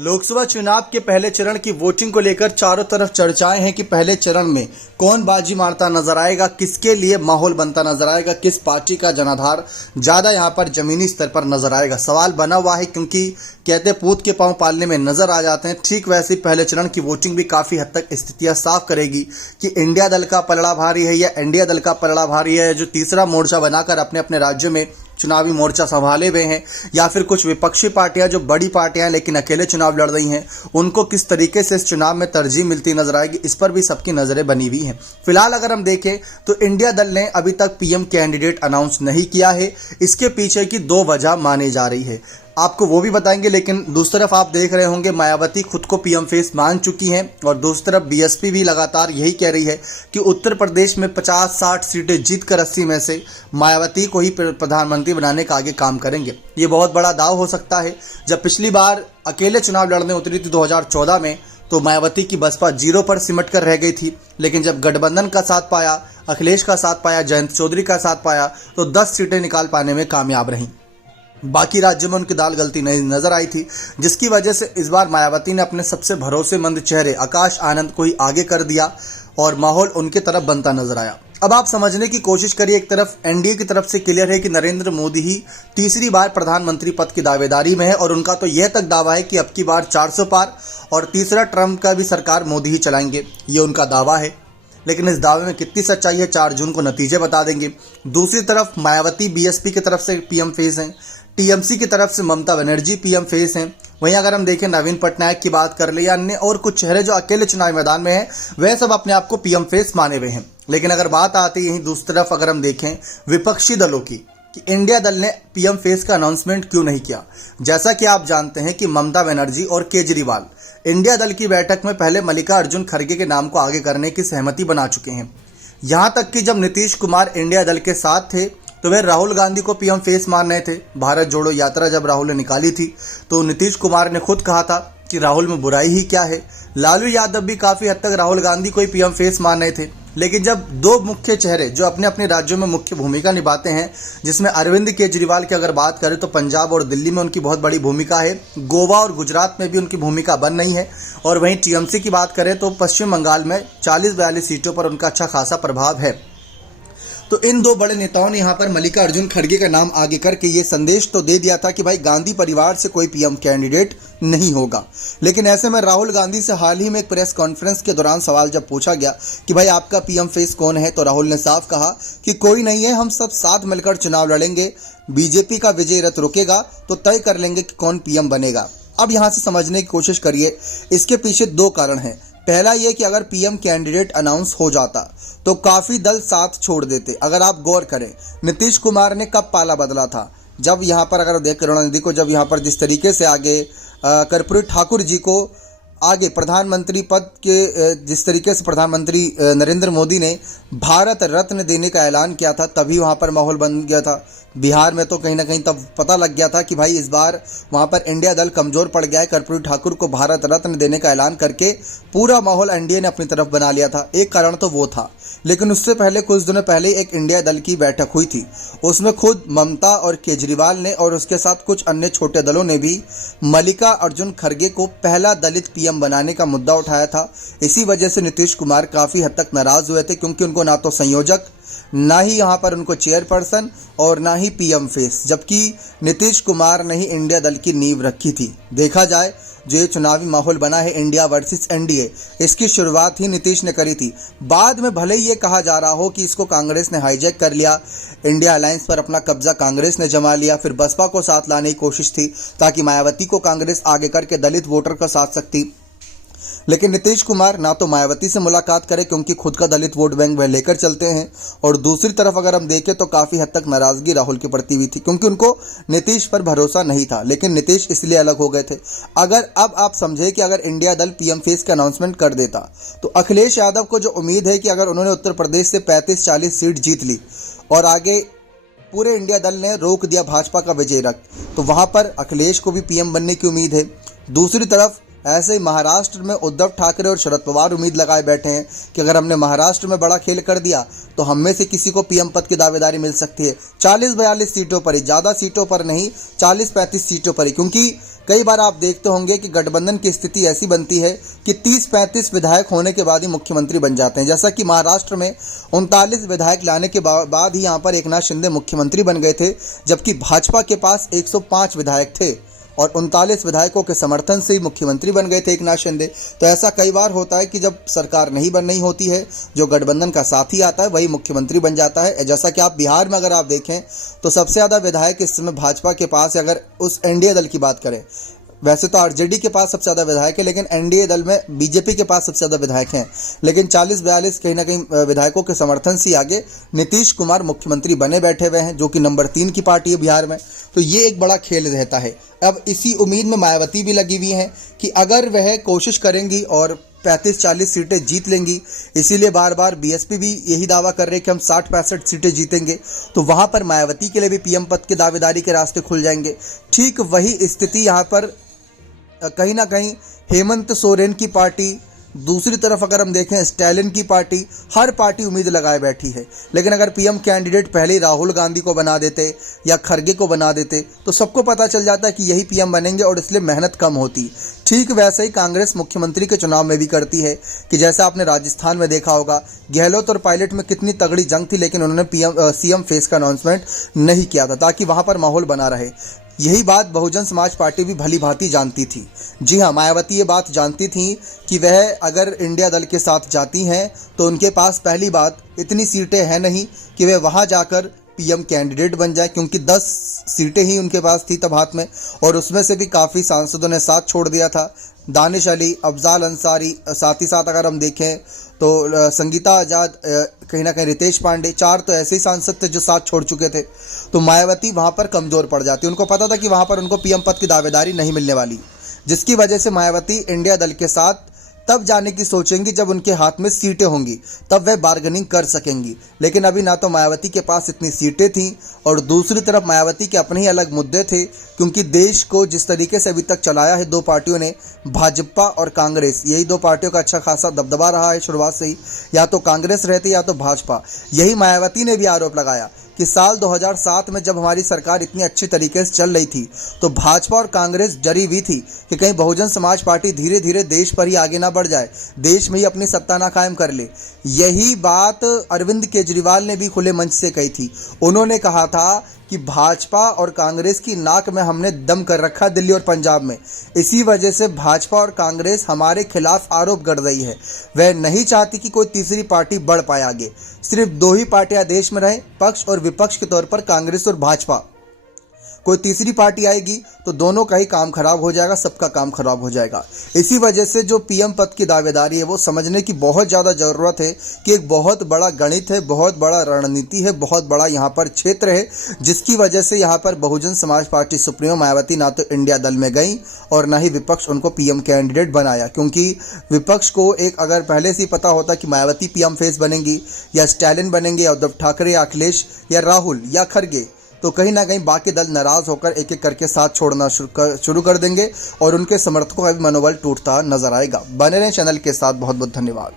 लोकसभा चुनाव के पहले चरण की वोटिंग को लेकर चारों तरफ चर्चाएं हैं कि पहले चरण में कौन बाजी मारता नजर आएगा, किसके लिए माहौल बनता नजर आएगा, किस पार्टी का जनाधार ज्यादा यहां पर जमीनी स्तर पर नजर आएगा। सवाल बना हुआ है क्योंकि कहते पूत के पांव पालने में नजर आ जाते हैं। ठीक वैसे ही पहले चरण की वोटिंग भी काफी हद तक स्थितियां साफ करेगी कि इंडिया दल का पलड़ा भारी है या इंडिया दल का पलड़ा भारी है, जो तीसरा मोर्चा बनाकर अपने अपने राज्यों में चुनावी मोर्चा संभाले हुए हैं, या फिर कुछ विपक्षी पार्टियां जो बड़ी पार्टियां हैं लेकिन अकेले चुनाव लड़ रही हैं, उनको किस तरीके से इस चुनाव में तरजीह मिलती नजर आएगी, इस पर भी सबकी नजरें बनी हुई हैं। फिलहाल अगर हम देखें तो इंडिया दल ने अभी तक पीएम कैंडिडेट अनाउंस नहीं किया है। इसके पीछे की दो वजह मानी जा रही है, आपको वो भी बताएंगे। लेकिन दूसरी तरफ आप देख रहे होंगे मायावती खुद को पीएम फेस मान चुकी हैं और दूसरी तरफ बीएसपी भी लगातार यही कह रही है कि उत्तर प्रदेश में 50-60 सीटें जीतकर 80 में से मायावती को ही प्रधानमंत्री बनाने का आगे काम करेंगे। ये बहुत बड़ा दाव हो सकता है। जब पिछली बार अकेले चुनाव लड़ने उतरी थी 2014 में, तो मायावती की बसपा 0 पर सिमट कर रह गई थी, लेकिन जब गठबंधन का साथ पाया, अखिलेश का साथ पाया, जयंत चौधरी का साथ पाया, तो 10 सीटें निकाल पाने में कामयाब रहीं। बाकी राज्यों में उनकी दाल गलती नहीं नजर आई थी, जिसकी वजह से इस बार मायावती ने अपने सबसे भरोसेमंद चेहरे आकाश आनंद को ही आगे कर दिया और माहौल उनके तरफ बनता नजर आया। अब आप समझने की कोशिश करिए, एक तरफ एनडीए की तरफ से क्लियर है कि नरेंद्र मोदी ही तीसरी बार प्रधानमंत्री पद की दावेदारी में है और उनका तो यह तक दावा है कि अब की बार 400 पार और तीसरा टर्म का भी सरकार मोदी ही चलाएंगे, ये उनका दावा है। लेकिन इस दावे में कितनी सच्चाई है 4 जून को नतीजे बता देंगे। दूसरी तरफ मायावती बीएसपी की तरफ से पीएम फेस हैं, टीएमसी की तरफ से ममता बनर्जी पीएम फेस हैं। वहीं अगर हम देखें नवीन पटनायक की बात कर ले या अन्य और कुछ चेहरे जो अकेले चुनावी मैदान में हैं, वह सब अपने आप को पीएम फेस माने हुए हैं। लेकिन अगर बात आती है दूसरी तरफ अगर हम देखें विपक्षी दलों की कि इंडिया दल ने पीएम फेस का अनाउंसमेंट क्यों नहीं किया। जैसा कि आप जानते हैं कि ममता बनर्जी और केजरीवाल इंडिया दल की बैठक में पहले मल्लिकार्जुन खड़गे के नाम को आगे करने की सहमति बना चुके हैं। यहां तक कि जब नीतीश कुमार इंडिया दल के साथ थे तो वह राहुल गांधी को पीएम फेस मान रहे थे। भारत जोड़ो यात्रा जब राहुल ने निकाली थी तो नीतीश कुमार ने खुद कहा था कि राहुल में बुराई ही क्या है। लालू यादव भी काफी हद तक राहुल गांधी को ही पीएम फेस मान रहे थे। लेकिन जब दो मुख्य चेहरे जो अपने अपने राज्यों में मुख्य भूमिका निभाते हैं, जिसमें अरविंद केजरीवाल की अगर बात करें तो पंजाब और दिल्ली में उनकी बहुत बड़ी भूमिका है, गोवा और गुजरात में भी उनकी भूमिका बन रही है, और वहीं टीएमसी की बात करें तो पश्चिम बंगाल में 40-42 सीटों पर उनका अच्छा खासा प्रभाव है। तो इन दो बड़े नेताओं ने यहाँ पर मल्लिकार्जुन खड़गे का नाम आगे करके ये संदेश तो दे दिया था कि भाई गांधी परिवार से कोई पीएम कैंडिडेट नहीं होगा। लेकिन ऐसे में राहुल गांधी से हाल ही में एक प्रेस कॉन्फ्रेंस के दौरान सवाल जब पूछा गया कि भाई आपका पीएम फेस कौन है, तो राहुल ने साफ कहा कि कोई नहीं है, हम सब साथ मिलकर चुनाव लड़ेंगे, बीजेपी का विजय रथ रुकेगा तो तय कर लेंगे कि कौन पीएम बनेगा। अब यहाँ से समझने की कोशिश करिए, इसके पीछे 2 कारण हैं। पहला ये कि अगर पीएम कैंडिडेट अनाउंस हो जाता तो काफ़ी दल साथ छोड़ देते। अगर आप गौर करें नीतीश कुमार ने कब पाला बदला था, जब यहाँ पर अगर देख करुणानिधि को जब यहाँ पर जिस तरीके से आगे कर्पूरी ठाकुर जी को आगे प्रधानमंत्री पद के जिस तरीके से प्रधानमंत्री नरेंद्र मोदी ने भारत रत्न देने का ऐलान किया था, तभी वहाँ पर माहौल बन गया था। बिहार में तो कहीं ना कहीं तब पता लग गया था कि भाई इस बार वहाँ पर इंडिया दल कमज़ोर पड़ गया है। कर्पूरी ठाकुर को भारत रत्न देने का ऐलान करके पूरा माहौल एनडीए ने अपनी तरफ बना लिया था। एक कारण तो वो था। लेकिन उससे पहले कुछ दिनों पहले एक इंडिया दल की बैठक हुई थी, उसमें खुद ममता और केजरीवाल ने और उसके साथ कुछ अन्य छोटे दलों ने भी मल्लिकार्जुन खड़गे को पहला दलित पीएम बनाने का मुद्दा उठाया था। इसी वजह से नीतीश कुमार काफ़ी हद तक नाराज़ हुए थे, क्योंकि उनको ना तो संयोजक, ना ही यहाँ पर उनको चेयरपर्सन और ना ही पीएम फेस, जबकि नीतीश कुमार ने ही इंडिया दल की नींव रखी थी। देखा जाए जो ये चुनावी माहौल बना है इंडिया वर्सेस एनडीए, इसकी शुरुआत ही नीतीश ने करी थी। बाद में भले ही ये कहा जा रहा हो कि इसको कांग्रेस ने हाईजैक कर लिया, इंडिया अलायंस पर अपना कब्जा कांग्रेस ने जमा लिया, फिर बसपा को साथ लाने की कोशिश थी ताकि मायावती को कांग्रेस आगे करके दलित वोटर का साथ सकती। लेकिन नीतीश कुमार ना तो मायावती से मुलाकात करे क्योंकि खुद का दलित वोट बैंक वह लेकर चलते हैं, और दूसरी तरफ अगर हम देखें तो काफ़ी हद तक नाराज़गी राहुल के प्रति भी थी, क्योंकि उनको नीतीश पर भरोसा नहीं था। लेकिन नीतीश इसलिए अलग हो गए थे। अगर अब आप समझे कि अगर इंडिया दल पीएम फेस का अनाउंसमेंट कर देता तो अखिलेश यादव को जो उम्मीद है कि अगर उन्होंने उत्तर प्रदेश से 35-40 सीट जीत ली और आगे पूरे इंडिया दल ने रोक दिया भाजपा का विजय रथ, तो वहाँ पर अखिलेश को भी पीएम बनने की उम्मीद है। दूसरी तरफ ऐसे ही महाराष्ट्र में उद्धव ठाकरे और शरद पवार उम्मीद लगाए बैठे हैं कि अगर हमने महाराष्ट्र में बड़ा खेल कर दिया तो हम में से किसी को पीएम पद की दावेदारी मिल सकती है। 40-42 सीटों पर ही, ज़्यादा सीटों पर नहीं, 40-35 सीटों पर ही, क्योंकि कई बार आप देखते होंगे कि गठबंधन की स्थिति ऐसी बनती है कि 30-35 विधायक होने के बाद ही मुख्यमंत्री बन जाते हैं। जैसा कि महाराष्ट्र में 39 विधायक लाने के बाद ही यहाँ पर एकनाथ शिंदे मुख्यमंत्री बन गए थे, जबकि भाजपा के पास 105 विधायक थे और 39 विधायकों के समर्थन से ही मुख्यमंत्री बन गए थे एकनाथ शिंदे। तो ऐसा कई बार होता है कि जब सरकार नहीं बन रही होती है, जो गठबंधन का साथी आता है वही मुख्यमंत्री बन जाता है। जैसा कि आप बिहार में अगर आप देखें तो सबसे ज़्यादा विधायक इस समय भाजपा के पास है। अगर उस एनडीए दल की बात करें, वैसे तो आरजेडी के पास सबसे ज़्यादा विधायक है, लेकिन एनडीए दल में बीजेपी के पास सबसे ज़्यादा विधायक हैं। लेकिन 40-42 कहीं ना कहीं विधायकों के समर्थन से आगे नीतीश कुमार मुख्यमंत्री बने बैठे हुए हैं, जो कि नंबर 3 की पार्टी है बिहार में। तो ये एक बड़ा खेल रहता है। अब इसी उम्मीद में मायावती भी लगी हुई हैं कि अगर वह कोशिश करेंगी और 35-40 सीटें जीत लेंगी, इसीलिए बार बार बीएसपी भी यही दावा कर रहे हैं कि हम 60-65 सीटें जीतेंगे, तो वहाँ पर मायावती के लिए भी पीएम पद के दावेदारी के रास्ते खुल जाएंगे। ठीक वही स्थिति यहाँ पर कहीं ना कहीं हेमंत सोरेन की पार्टी, दूसरी तरफ अगर हम देखें स्टैलिन की पार्टी, हर पार्टी उम्मीद लगाए बैठी है। लेकिन अगर पीएम कैंडिडेट पहले ही राहुल गांधी को बना देते या खरगे को बना देते तो सबको पता चल जाता कि यही पीएम बनेंगे और इसलिए मेहनत कम होती। ठीक वैसे ही कांग्रेस मुख्यमंत्री के चुनाव में भी करती है कि जैसा आपने राजस्थान में देखा होगा, गहलोत और पायलट में कितनी तगड़ी जंग थी, लेकिन उन्होंने सीएम फेस का अनाउंसमेंट नहीं किया था ताकि वहां पर माहौल बना रहे। यही बात बहुजन समाज पार्टी भी भली भांति जानती थी। जी हाँ, मायावती ये बात जानती थी कि वह अगर इंडिया दल के साथ जाती हैं तो उनके पास पहली बात इतनी सीटें हैं नहीं कि वह वहाँ जाकर पीएम कैंडिडेट बन जाए, क्योंकि 10 सीटें ही उनके पास थी तब हाथ में, और उसमें से भी काफ़ी सांसदों ने साथ छोड़ दिया था। दानिश अली, अफजाल अंसारी, साथ ही साथ अगर हम देखें तो संगीता आज़ाद, कहीं ना कहीं रितेश पांडे, 4 तो ऐसे ही सांसद थे जो साथ छोड़ चुके थे। तो मायावती वहाँ पर कमज़ोर पड़ जाती। उनको पता था कि वहाँ पर उनको पीएम पद की दावेदारी नहीं मिलने वाली, जिसकी वजह से मायावती इंडिया दल के साथ तब जाने की सोचेंगी जब उनके हाथ में सीटें होंगी, तब वह बार्गेनिंग कर सकेंगी। लेकिन अभी ना तो मायावती के पास इतनी सीटें थीं और दूसरी तरफ मायावती के अपने ही अलग मुद्दे थे, क्योंकि देश को जिस तरीके से अभी तक चलाया है 2 पार्टियों ने, भाजपा और कांग्रेस, यही 2 पार्टियों का अच्छा खासा दबदबा रहा है शुरुआत से ही। या तो कांग्रेस रहती या तो भाजपा। यही मायावती ने भी आरोप लगाया कि साल 2007 में जब हमारी सरकार इतनी अच्छी तरीके से चल रही थी तो भाजपा और कांग्रेस डरी हुई थी कि कहीं बहुजन समाज पार्टी धीरे धीरे देश पर ही आगे ना बढ़ जाए, देश में ही अपनी सत्ता ना कायम कर ले। यही बात अरविंद केजरीवाल ने भी खुले मंच से कही थी। उन्होंने कहा था कि भाजपा और कांग्रेस की नाक में हमने दम कर रखा दिल्ली और पंजाब में, इसी वजह से भाजपा और कांग्रेस हमारे खिलाफ आरोप गढ़ रही है। वह नहीं चाहती कि कोई तीसरी पार्टी बढ़ पाए आगे। सिर्फ 2 ही पार्टियां देश में रहें, पक्ष और विपक्ष के तौर पर कांग्रेस और भाजपा। कोई तीसरी पार्टी आएगी तो दोनों का ही काम खराब हो जाएगा, सबका काम खराब हो जाएगा। इसी वजह से जो पीएम पद की दावेदारी है वो समझने की बहुत ज़्यादा ज़रूरत है कि एक बहुत बड़ा गणित है, बहुत बड़ा रणनीति है, बहुत बड़ा यहाँ पर क्षेत्र है, जिसकी वजह से यहाँ पर बहुजन समाज पार्टी सुप्रीमो मायावती ना तो इंडिया दल में गई और ना ही विपक्ष उनको पीएम कैंडिडेट बनाया। क्योंकि विपक्ष को एक अगर पहले से ही पता होता कि मायावती पीएम फेस बनेंगी या स्टैलिन बनेंगे या उद्धव ठाकरे या अखिलेश या राहुल या खरगे, तो कहीं ना कहीं बाकी दल नाराज होकर एक एक करके साथ छोड़ना शुरू कर देंगे और उनके समर्थकों का भी मनोबल टूटता नजर आएगा। बने रहें चैनल के साथ। बहुत बहुत धन्यवाद।